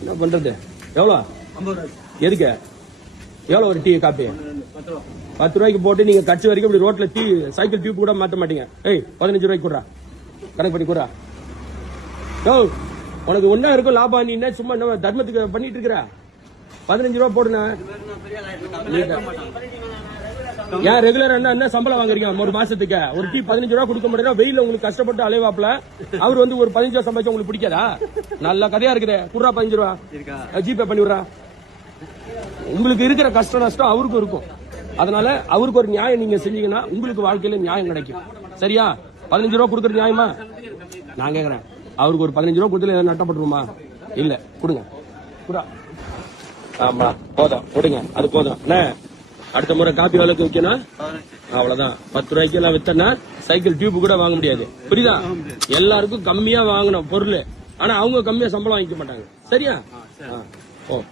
என்ன பண்றது? எவ்வளோ? எதுக்கு? எவ்வளோ ஒரு டீ காப்பி? 10 ரூபாய்க்கு போட்டு நீங்க கட்சி வரைக்கும் இப்படி ரோட்ல டீ சைக்கிள் டியூப் கூட மாத்த மாட்டீங்க. 15 ரூபாய்க்கு கூடா, கணக்கு பண்ணி கூடா. உனக்கு ஒன்னா இருக்கும் லாபம். நீ என்ன சும்மா என்ன தர்மத்துக்கு பண்ணிட்டு இருக்கிற? 15 ரூபா போடுன. ஏன் ரெகுலர் என்ன சம்பளம் வாங்குறீங்க ஒரு மாசத்துக்கு? ஒரு டீ 15 ரூபா கொடுக்க முடியாது. வெயில உங்களுக்கு கஷ்டப்பட்டு அலைவாப்ல. அவர் வந்து ஒரு 15 ரூபா சம்பாதிச்சா உங்களுக்கு பிடிக்காதா? நல்ல கதையா இருக்குது. குடுறா 15 ரூபா ஜிபே பண்ணி விடுறா. உங்களுக்கு இருக்கிற கஷ்ட நஷ்டம் அவருக்கும் இருக்கும். அதனால அவருக்கு ஒரு நியாயம் நீங்க செஞ்சீங்கன்னா உங்களுக்கு வாழ்க்கையில நியாயம் கிடைக்கும். சரியா? 15 ரூபா கொடுக்கறது நியாயமா? நான் கேக்குறேன், அவருக்கு ஒரு 15 ரூபா கொடுத்துல நட்டப்பட்டுருமா? இல்ல, கொடுங்க. ஆமா, போதும், கொடுங்க. அது போதும். அடுத்த முறை காப்பி விலைக்கு விற்கணும், அவ்வளவுதான். 10 ரூபாய்க்கு எல்லாம் வித்தனா சைக்கிள் டியூப் கூட வாங்க முடியாது. புரியுதா? எல்லாருக்கும் கம்மியா வாங்கணும் பொருள். ஆனா அவங்க கம்மியா சம்பளம் வாங்கிக்க மாட்டாங்க. சரியா? ஓ